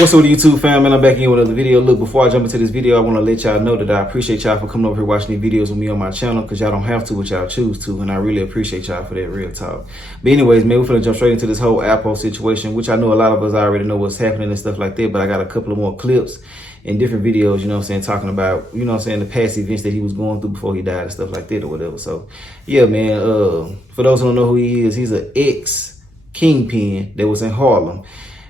What's up with YouTube fam, man? I'm back in with another video. Look, before I jump into this video, I want to let y'all know that I appreciate y'all for coming over here watching these videos with me on my channel, because y'all don't have to, but y'all choose to, and I really appreciate y'all for that, real talk. But anyways, man, we're finna jump straight into this whole Alpo situation, which I know a lot of us already know what's happening and stuff like that, but I got a couple of more clips and different videos, you know what I'm saying, talking about, you know what I'm saying, the past events that he was going through before he died and stuff like that or whatever. So, yeah, man, for those who don't know who he is, he's an ex-kingpin that was in Harlem.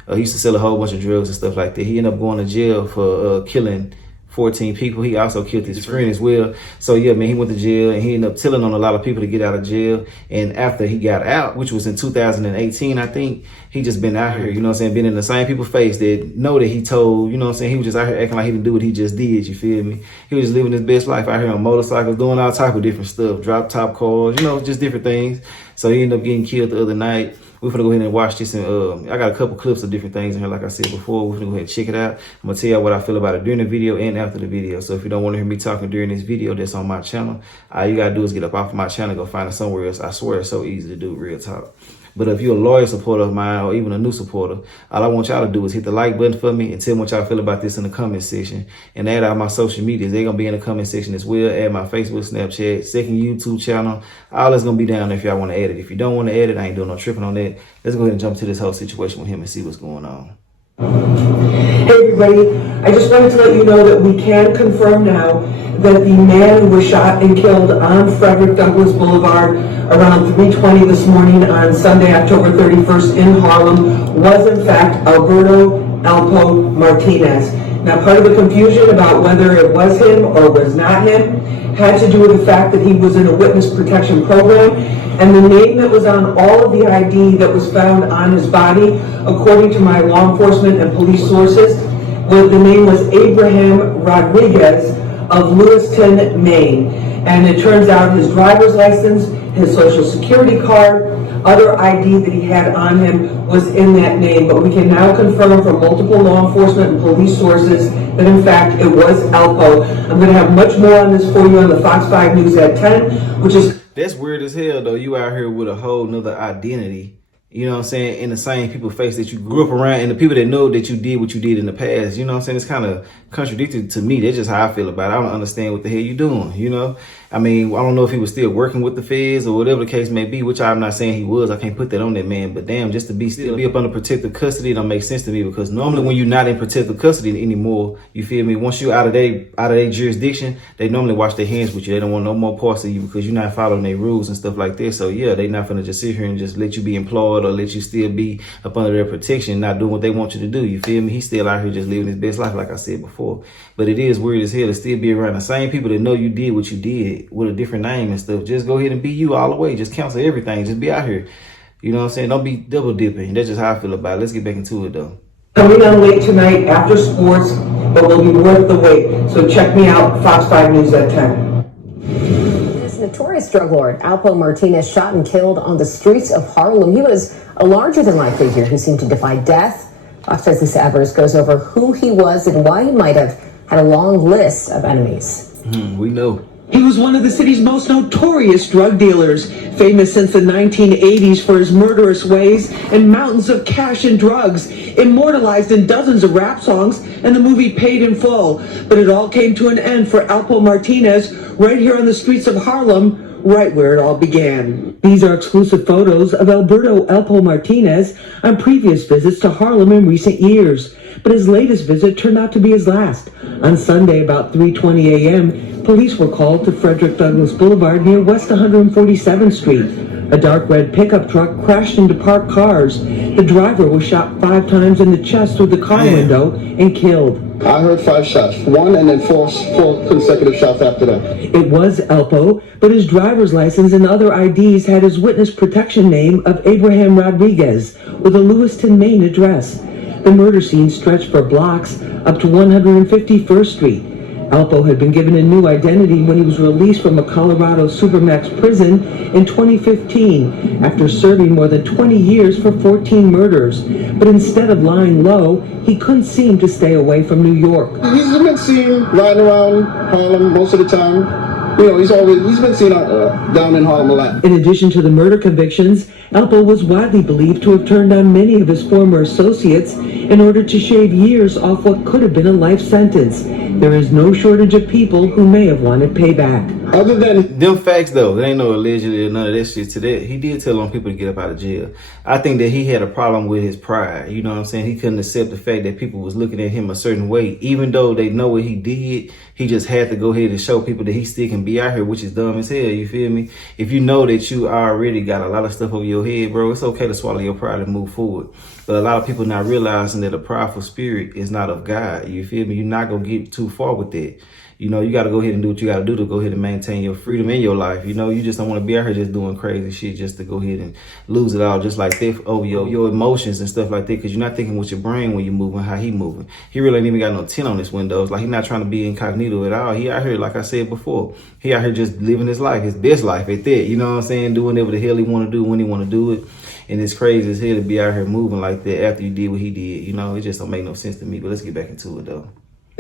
He used to sell a whole bunch of drugs and stuff like that. He ended up going to jail for killing 14 people. He also killed his friend as well. So yeah, man, he went to jail and he ended up telling on a lot of people to get out of jail. And after he got out, which was in 2018, I think, he just been out here, you know what I'm saying, been in the same people's face that know that he told, you know what I'm saying, he was just out here acting like he didn't do what he just did, you feel me? He was just living his best life out here on motorcycles, doing all type of different stuff, drop top cars, you know, just different things. So he ended up getting killed the other night. We're gonna go ahead and watch this, and I got a couple clips of different things in here, like I said before. We're gonna go ahead and check it out. I'm gonna tell you what I feel about it during the video and after the video. So if you don't want to hear me talking during this video that's on my channel, all you gotta do is get up off of my channel, go find it somewhere else. I swear it's so easy to do, real talk. But if you're a loyal supporter of mine or even a new supporter, all I want y'all to do is hit the like button for me and tell me what y'all feel about this in the comment section. And add all my social medias. They're going to be in the comment section as well. Add my Facebook, Snapchat, second YouTube channel. All that's going to be down there if y'all want to add it. If you don't want to add it, I ain't doing no tripping on that. Let's go ahead and jump to this whole situation with him and see what's going on. Hey everybody, I just wanted to let you know that we can confirm now that the man who was shot and killed on Frederick Douglass Boulevard around 3:20 this morning on Sunday, October 31st in Harlem was in fact Alberto Alpo Martinez. Now, part of the confusion about whether it was him or was not him had to do with the fact that he was in a witness protection program, and the name that was on all of the ID that was found on his body, according to my law enforcement and police sources, the name was Abraham Rodriguez of Lewiston, Maine. And it turns out his driver's license, his social security card, other ID that he had on him was in that name. But we can now confirm from multiple law enforcement and police sources that in fact it was Alpo. I'm going to have much more on this for you on the Fox 5 News at 10, which is... That's weird as hell, though. You out here with a whole nother identity, you know what I'm saying, in the same people's face that you grew up around, and the people that know that you did what you did in the past, you know what I'm saying? It's kind of contradictory to me. That's just how I feel about it. I don't understand what the hell you doing, you know? I mean, I don't know if he was still working with the feds or whatever the case may be, which I'm not saying he was. I can't put that on that man, but damn, just to still be up under protective custody, it don't make sense to me, because normally when you're not in protective custody anymore, you feel me, once you're out of their jurisdiction, they normally wash their hands with you. They don't want no more parts of you because you're not following their rules and stuff like that. So yeah, they not gonna just sit here and just let you be employed or let you still be up under their protection, not doing what they want you to do. You feel me? He's still out here just living his best life, like I said before. But it is weird as hell to still be around the same people that know you did what you did with a different name and stuff. Just go ahead and be you all the way. Just cancel everything. Just be out here. You know what I'm saying? Don't be double dipping. That's just how I feel about it. Let's get back into it though. Coming on late tonight after sports, but will be worth the wait. So check me out, Fox 5 News at 10. This notorious drug lord, Alpo Martinez, shot and killed on the streets of Harlem. He was a larger-than-life figure who seemed to defy death. Fox 5's Lisa Evers goes over who he was and why he might have had a long list of enemies. We know. He was one of the city's most notorious drug dealers, famous since the 1980s for his murderous ways and mountains of cash and drugs, immortalized in dozens of rap songs and the movie Paid in Full. But it all came to an end for Alpo Martinez right here on the streets of Harlem, right where it all began. These are exclusive photos of Alberto Alpo Martinez on previous visits to Harlem in recent years. But his latest visit turned out to be his last. On Sunday, about 3:20 a.m., police were called to Frederick Douglass Boulevard near West 147th Street. A dark red pickup truck crashed into parked cars. The driver was shot 5 times in the chest through the car window and killed. I heard 5 shots, 1 and then four consecutive shots after that. It was Alpo, but his driver's license and other IDs had his witness protection name of Abraham Rodriguez with a Lewiston, Maine address. The murder scene stretched for blocks up to 151st Street. Alpo had been given a new identity when he was released from a Colorado Supermax prison in 2015 after serving more than 20 years for 14 murders. But instead of lying low, he couldn't seem to stay away from New York. He's been seen riding around Harlem most of the time. he's been seen down in Harlem a lot. In addition to the murder convictions, Alpo was widely believed to have turned on many of his former associates in order to shave years off what could have been a life sentence. There is no shortage of people who may have wanted payback. Other than them facts though, there ain't no allegedly or none of that shit to that. He did tell on people to get up out of jail. I think that he had a problem with his pride. You know what I'm saying? He couldn't accept the fact that people was looking at him a certain way, even though they know what he did. He just had to go ahead and show people that he still can be out here, which is dumb as hell. You feel me? If you know that you already got a lot of stuff over your head, bro, it's okay to swallow your pride and move forward. But a lot of people not realizing that a prideful spirit is not of God. You feel me? You're not going to get too far with that. You know, you got to go ahead and do what you got to do to go ahead and maintain your freedom in your life. You know, you just don't want to be out here just doing crazy shit just to go ahead and lose it all just like that over your emotions and stuff like that, because you're not thinking with your brain when you're moving, how he moving. He really ain't even got no tint on his windows. Like, he's not trying to be incognito at all. He out here, like I said before, he out here just living his life, his best life at that. You know what I'm saying? Doing whatever the hell he want to do when he want to do it. And it's crazy as hell to be out here moving like that after you did what he did. You know, it just don't make no sense to me. But let's get back into it, though.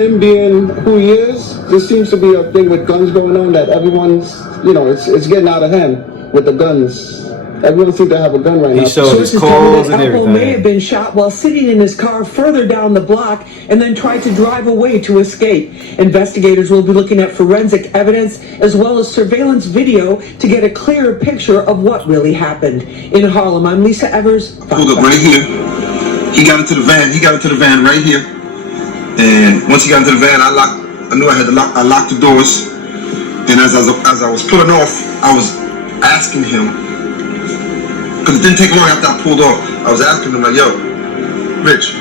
him being who he is, there seems to be a thing with guns going on that everyone's, you know, it's getting out of hand with the guns. Everyone seems to have a gun right now. He showed his calls and everything. Alpo may have been shot while sitting in his car further down the block and then tried to drive away to escape. Investigators will be looking at forensic evidence as well as surveillance video to get a clearer picture of what really happened. In Harlem, I'm Lisa Evers. Pulled up right here. He got into the van. He got into the van right here. And once he got into the van, I knew I had to lock. I locked the doors. And as I was pulling off, I was asking him, because it didn't take long after I pulled off, I was asking him like, yo, Rich,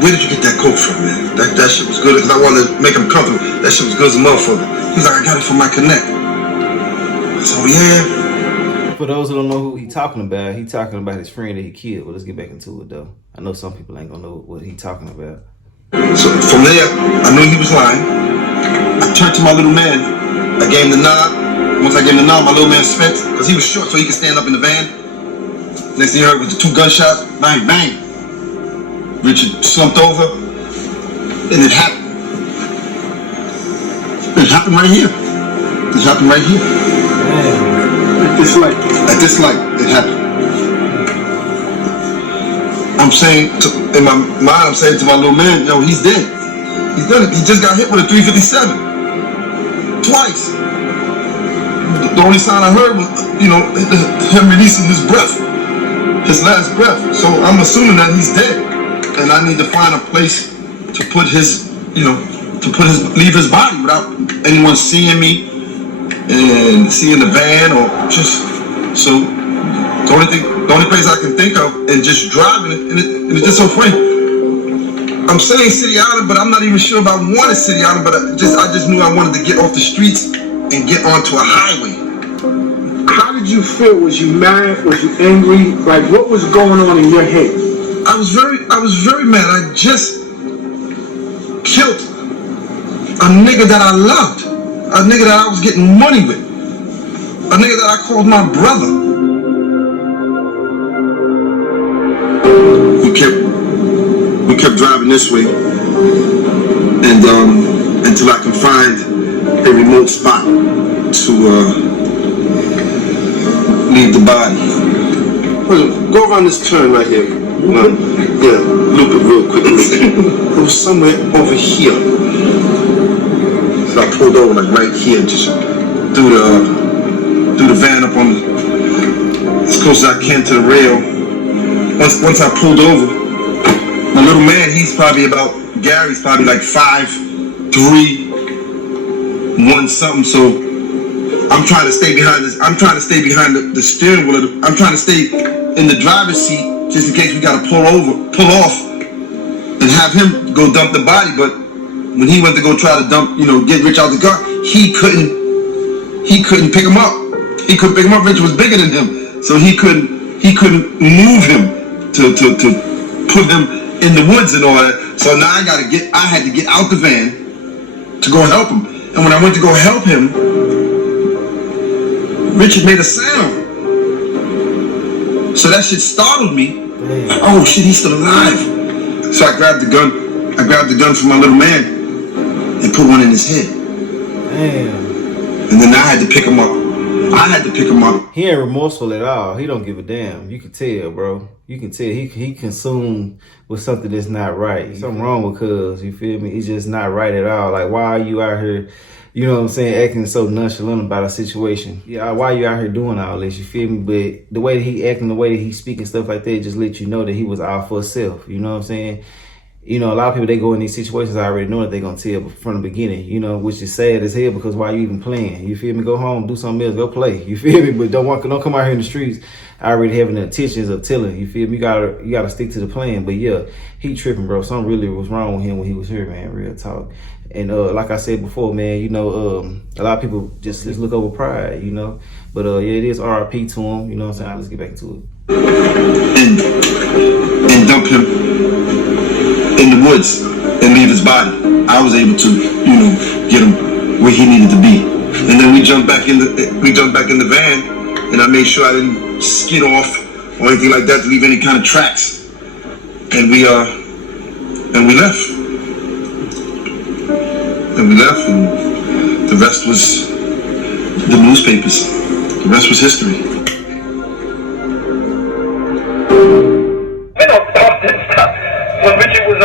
where did you get that coke from, man? That shit was good, because I wanted to make him comfortable. That shit was good as a motherfucker. He's like, I got it from my connect. So yeah. For those who don't know who he talking about his friend that he killed. Well, let's get back into it though. I know some people ain't gonna know what he talking about. So from there, I knew he was lying. I turned to my little man. I gave him the nod. Once I gave him the nod, my little man spent, because he was short so he could stand up in the van. Next thing you heard was the 2 gunshots, bang, bang. Richard slumped over, and it happened. It happened right here. It happened right here. At this light. At this light, it happened. I'm saying, in my mind, I'm saying to my little man, yo, he's dead. He's done it. He just got hit with a .357. Twice. The only sound I heard was, you know, him releasing his breath, his last breath. So I'm assuming that he's dead, and I need to find a place to put his, you know, leave his body without anyone seeing me and seeing the van or just. So the only place I can think of is just driving it, and it's just so funny. I'm saying City Island, but I'm not even sure if I wanted City Island. But I just knew I wanted to get off the streets and get onto a highway. How did you feel? Was you mad? Was you angry? Like, what was going on in your head? I was very mad. I just killed a nigga that I loved, a nigga that I was getting money with, a nigga that I called my brother. We kept driving this way, and until I can find a remote spot to leave the body. Go around this turn right here. Yeah, loop it real quick. It was somewhere over here. So I pulled over like right here, just threw the van up on as close as I can to the rail. Once I pulled over, my little man, Gary's probably like 5'3", 1 something, so I'm trying to stay behind this. I'm trying to stay behind the steering wheel. I'm trying to stay in the driver's seat just in case we gotta pull off, and have him go dump the body. But when he went to go try to dump, get Rich out the car, he couldn't pick him up. He couldn't pick him up. Rich was bigger than him, so he couldn't move him to put him in the woods and all that. So now I had to get out the van to go help him. And when I went to go help him, Richard made a sound. So that shit startled me. Oh shit, he's still alive. So I grabbed the gun. I grabbed the gun from my little man and put one in his head. Damn. And then I had to pick him up. He ain't remorseful at all. He don't give a damn. You can tell, bro. You can tell he consumed with something that's not right. Something wrong with cuz, you feel me? It's just not right at all. Like, why are you out here, you know what I'm saying, acting so nonchalant about a situation? Yeah, why are you out here doing all this, you feel me? But the way that he acting, the way that he speaking, stuff like that, just let you know that he was out for himself, you know what I'm saying? You know, a lot of people, they go in these situations, I already know that they're going to tell from the beginning, you know, which is sad as hell, because why you even playing? You feel me? Go home, do something else, go play. You feel me? But don't come out here in the streets already having the intentions of telling. You feel me? You gotta stick to the plan. But yeah, he tripping, bro. Something really was wrong with him when he was here, man. Real talk. And like I said before, man, you know, a lot of people just look over pride, you know. But yeah, it is RIP to him. You know what I'm saying? Let's get back into it. And dump him in the woods and leave his body. I was able to, you know, get him where he needed to be. And then we jumped back in the van, and I made sure I didn't skid off or anything like that to leave any kind of tracks. And we left. And the rest was the newspapers. The rest was history. When Richard was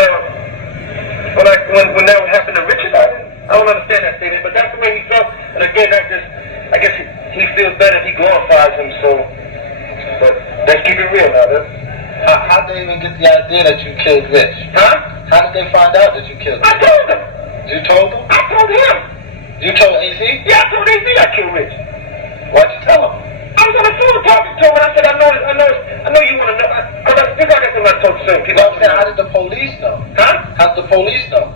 when that happened to Richard, I don't understand that statement, but that's the way he felt. And again, I guess he feels better if he glorifies him. So, but let's keep it real now. How did they even get the idea that you killed Rich? Huh? How did they find out that you killed Rich? I told them. You told them? I told him. You told AC? Yeah, I told AC I killed Rich. Why'd you tell him? I was on the phone talking to him, and I said, I know you want to know. Because I got to talk to certain people. How did the police know? Huh? How did the police know?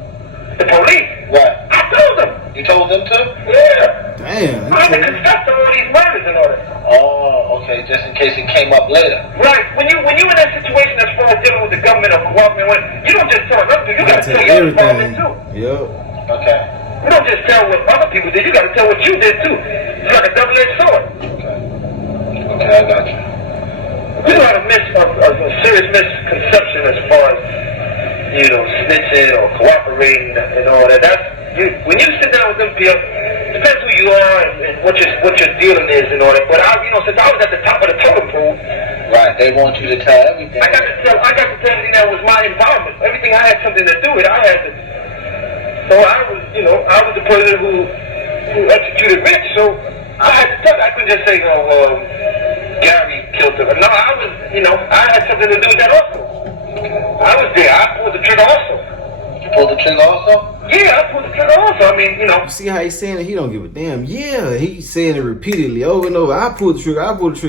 The police? Right. I told them. You told them too? Yeah. Damn. I had to confess to all these murders and all that. Oh, okay. Just in case it came up later. Right. When you in that situation as far as dealing with the government or cooperating, you don't just tell them. You got to tell your department too. Yep. Okay. You don't just tell what other people did. You got to tell what you did too. It's like a double-edged sword. Okay, I got you. You know how a serious misconception as far as, you know, snitching or cooperating and all that. When you sit down with them people, it depends who you are and what your dealing is and all that. But since I was at the top of the totem pole, right, they want you to tell everything. I got to tell everything that was my involvement. Everything I had something to do with, I had to. So I was the person who executed Rich. So I had to tell. I couldn't just say, Gary killed him. No, I had something to do with that also. I was there. I pulled the trigger also. You pulled the trigger also? Yeah, I pulled the trigger also. I mean, You see how he's saying it? He don't give a damn. Yeah, he's saying it repeatedly over and over. I pulled the trigger.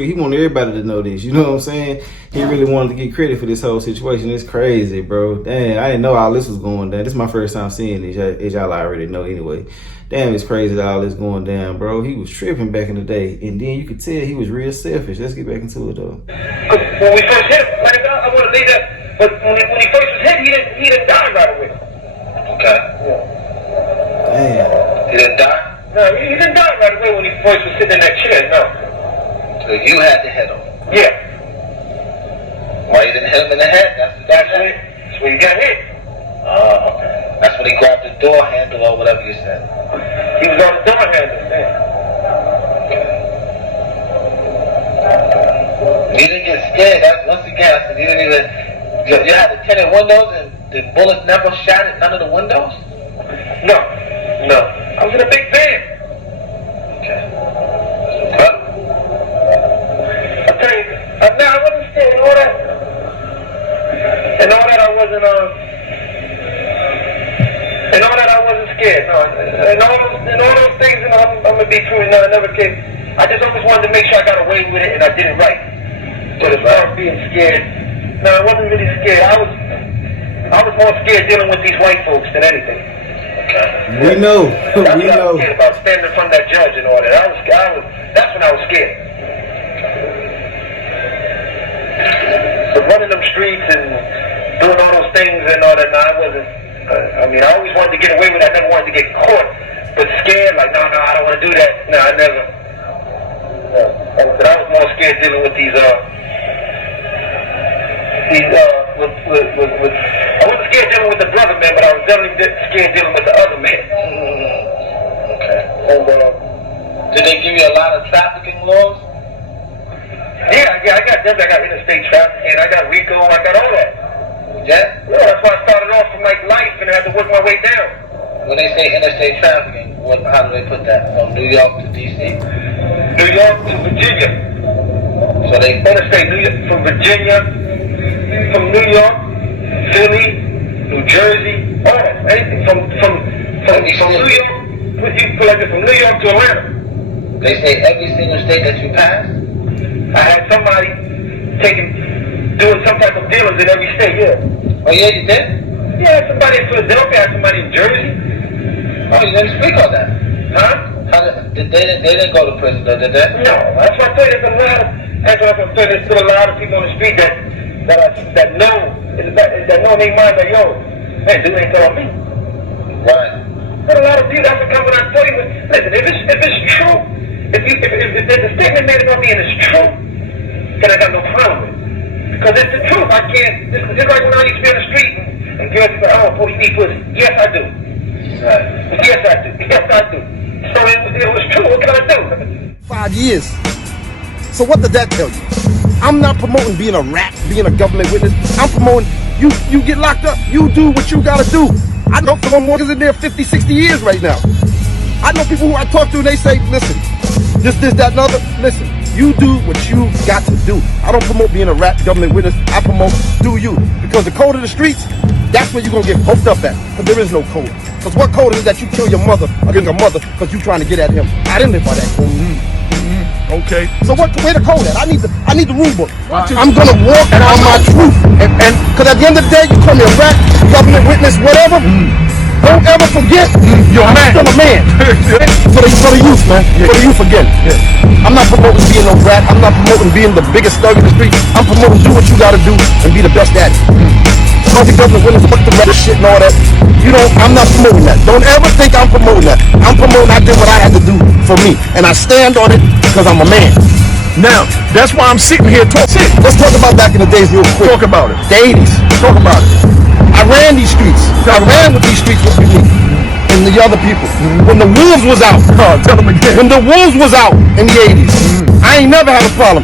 He wanted everybody to know this. You know what I'm saying? He really wanted to get credit for this whole situation. It's crazy, bro. Damn, I didn't know all this was going down. This is my first time seeing this, as y'all already know anyway. Damn, it's crazy that all this going down, bro. He was tripping back in the day. And then you could tell he was real selfish. Let's get back into it, though. When we first hit him, I want to leave that, but when he first was hit, he didn't die right away. Okay. Yeah. Damn. He didn't die? No, he didn't die right away when he first was sitting in that chair, no. So you had to hit him? Yeah. Why you didn't hit him in the head? That's when he got hit. Oh, okay. That's when he grabbed the door handle or whatever you said. He was on the door handle, man. You didn't get scared. Once again, I said you didn't even. You had the tinted windows and the bullet never shattered none of the windows? No. I was in a big van. Okay. I tell you, I wasn't scared and all that. And all that I wasn't scared. No. And all those things, I'm gonna be true. No, I never came. I just always wanted to make sure I got away with it and I did it right. But as far as being scared, no, I wasn't really scared. I was more scared dealing with these white folks than anything. We know. That's what I was scared about, standing in front of that judge and all that. That's when I was scared. But running them streets and doing all those things and all that, no, I wasn't. I always wanted to get away with it. I never wanted to get caught. But scared, like, no, I don't want to do that. No, I never. But I was more scared dealing with these I wasn't scared dealing with the brother man, but I was definitely scared dealing with the other man. Okay. And definitely got interstate trafficking, I got RICO, I got all that. Yeah? Yeah, that's why I started off from like life and had to work my way down. When they say interstate trafficking, how do they put that? From New York to D.C.? New York to Virginia. So they Interstate New York, from Virginia, from New York, Philly, New Jersey, all that. Anything from New York, you put like this, from New York to Atlanta. They say every single state that you pass? I had somebody doing some type of dealings in every state, yeah. Oh yeah, you did? Yeah, somebody in Philadelphia, I had somebody in Jersey. Oh, you didn't speak on that? Huh? They didn't go to prison though, did they? No, that's why I tell you, there's still a lot of people on the street that know in their mind that, yo, man, dude ain't telling me. Right. But a lot of people, that's what comes when I tell you, listen, if it's true, if there's a statement made about me and it's true, then I got no problem with it. Because it's the truth. I can't, just like when I used to be on the street and girls say, oh, boy, you need pussy. Yes, I do. Right. Yes, I do. Yes, I do. So it was true. What can I do? 5 years. So what did that tell you? I'm not promoting being a rat, being a government witness. I'm promoting you get locked up, you do what you gotta do. I know someone more in there 50, 60 years right now. I know people who I talk to and they say, listen, this, that, and other. Listen, you do what you got to do. I don't promote being a rat government witness. I promote do you. Because the code of the streets, that's where you're gonna get poked up at. Because there is no code. Because what code is that you kill your mother against your mother because you trying to get at him? I didn't live by that code. Okay. So where the code at? I need the rule book. I'm gonna walk on my truth. And because at the end of the day, you call me a rat, government witness, whatever. Don't ever forget, you're a man. Still a man. for the youth, man. For the youth again. I'm not promoting being no rat. I'm not promoting being the biggest thug in the street. I'm promoting do what you gotta do and be the best at it. Don't be government witness, fuck the rat shit and all that. I'm not promoting that. Don't ever think I'm promoting that. I'm promoting I did what I had to do for me. And I stand on it because I'm a man. Now, that's why I'm sitting here talking. Let's talk about back in the days real quick. Talk about it. The 80s. Talk about it. I ran these streets. I ran with these streets with me and the other people. When the wolves was out. Tell them again. When the wolves was out in the 80s. I ain't never had a problem.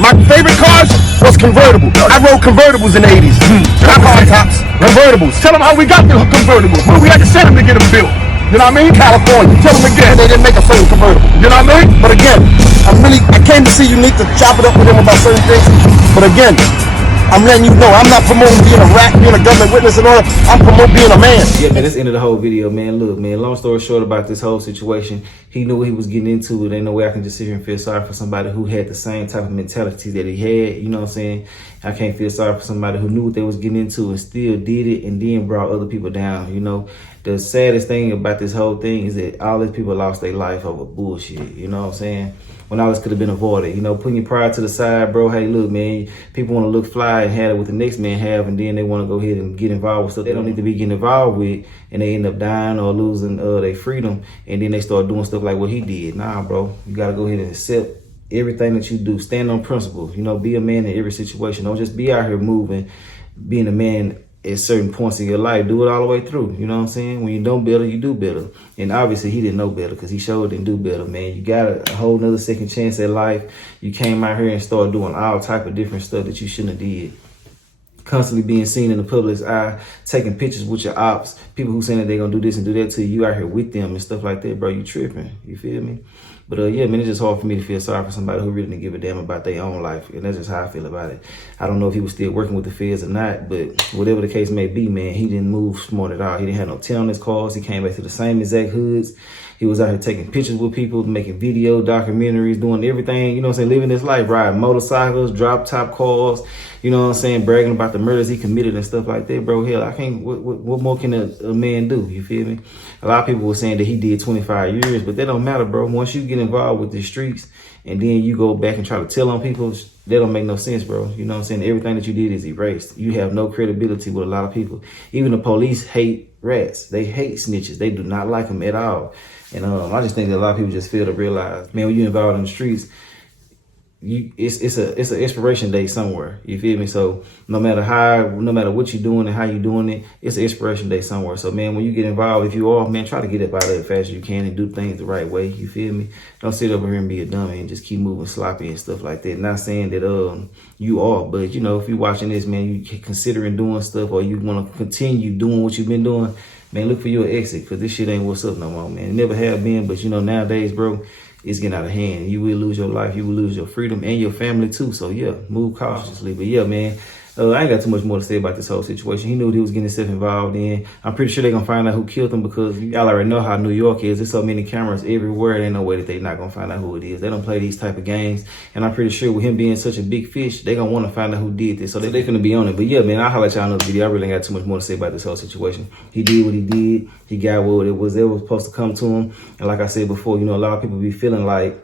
My favorite cars was convertible. I rode convertibles in the 80s. Not hard tops. Convertibles. Tell them how we got the convertibles. Where we had to send them to get them built. You know what I mean? California. Tell them again. They didn't make a certain convertible. You know what I mean? But again, I came to see you need to chop it up with them about certain things. But again, I'm letting you know, I'm not promoting being a rat, being a government witness and all that. I'm promoting being a man. Yeah, man, that's the end of the whole video, man. Look, man, long story short about this whole situation, he knew what he was getting into. There ain't no way I can just sit here and feel sorry for somebody who had the same type of mentality that he had. You know what I'm saying? I can't feel sorry for somebody who knew what they was getting into and still did it and then brought other people down. You know, the saddest thing about this whole thing is that all these people lost their life over bullshit. You know what I'm saying? When all this could have been avoided. You know, putting your pride to the side, bro. Hey, look, man, people want to look fly and have it what the next man have, and then they want to go ahead and get involved with stuff they don't need to be getting involved with, and they end up dying or losing their freedom, and then they start doing stuff like what he did. Nah, bro, you got to go ahead and accept everything that you do. Stand on principle. You know, be a man in every situation. Don't just be out here moving, being a man at certain points in your life. Do it all the way through. You know what I'm saying? When you don't better, you do better. And obviously he didn't know better because he showed didn't do better, man. You got a whole nother second chance at life. You came out here and started doing all type of different stuff that you shouldn't have did. Constantly being seen in the public's eye, taking pictures with your ops, people who saying that they're gonna do this and do that to you, you out here with them and stuff like that, bro. You tripping. You feel me? But yeah, man, it's just hard for me to feel sorry for somebody who really didn't give a damn about their own life. And that's just how I feel about it. I don't know if he was still working with the feds or not, but whatever the case may be, man, he didn't move smart at all. He didn't have no tail on his cars. He came back to the same exact hoods. He was out here taking pictures with people, making video, documentaries, doing everything, you know what I'm saying, living his life, riding motorcycles, drop top cars, you know what I'm saying, bragging about the murders he committed and stuff like that, bro. Hell, I can't, what more can a man do, you feel me? A lot of people were saying that he did 25 years, but that don't matter, bro. Once you get involved with the streets and then you go back and try to tell on people, that don't make no sense, bro. You know what I'm saying? Everything that you did is erased. You have no credibility with a lot of people. Even the police hate rats. They hate snitches. They do not like them at all. And I just think that a lot of people just fail to realize, man, when you're involved in the streets, it's an inspiration day somewhere. You feel me? So no matter what you're doing and how you're doing it, it's an inspiration day somewhere. So man, when you get involved, if you are, man, try to get up out of it as fast as you can and do things the right way. You feel me? Don't sit over here and be a dummy and just keep moving sloppy and stuff like that. Not saying that you are, but you know, if you're watching this, man, you considering doing stuff or you want to continue doing what you've been doing, man, look for your exit, because this shit ain't what's up no more, man. It never have been, but you know, nowadays, bro, it's getting out of hand. You will lose your life. You will lose your freedom and your family too. So yeah, move cautiously. But yeah, man, I ain't got too much more to say about this whole situation. He knew what he was getting himself involved in. I'm pretty sure they're going to find out who killed him, because y'all already know how New York is. There's so many cameras everywhere. There ain't no way that they're not going to find out who it is. They don't play these type of games. And I'm pretty sure with him being such a big fish, they're going to want to find out who did this. So they're going to be on it. But yeah, man, I'll holler at y'all in another video. I really ain't got too much more to say about this whole situation. He did what he did. He got what it was supposed to come to him. And like I said before, you know, a lot of people be feeling like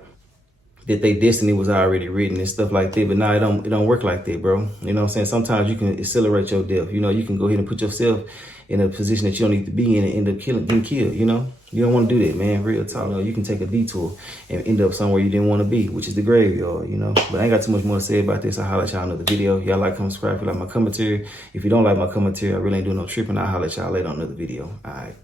that their destiny was already written and stuff like that. But nah, it don't work like that, bro. You know what I'm saying? Sometimes you can accelerate your death. You know, you can go ahead and put yourself in a position that you don't need to be in and end up getting killed, you know? You don't want to do that, man. Real talk. You know, you can take a detour and end up somewhere you didn't want to be, which is the graveyard, you know? But I ain't got too much more to say about this. I'll holler at y'all in another video. Y'all like, comment, subscribe if you like my commentary. If you don't like my commentary, I really ain't doing no tripping. I'll holler at y'all later on another video. All right.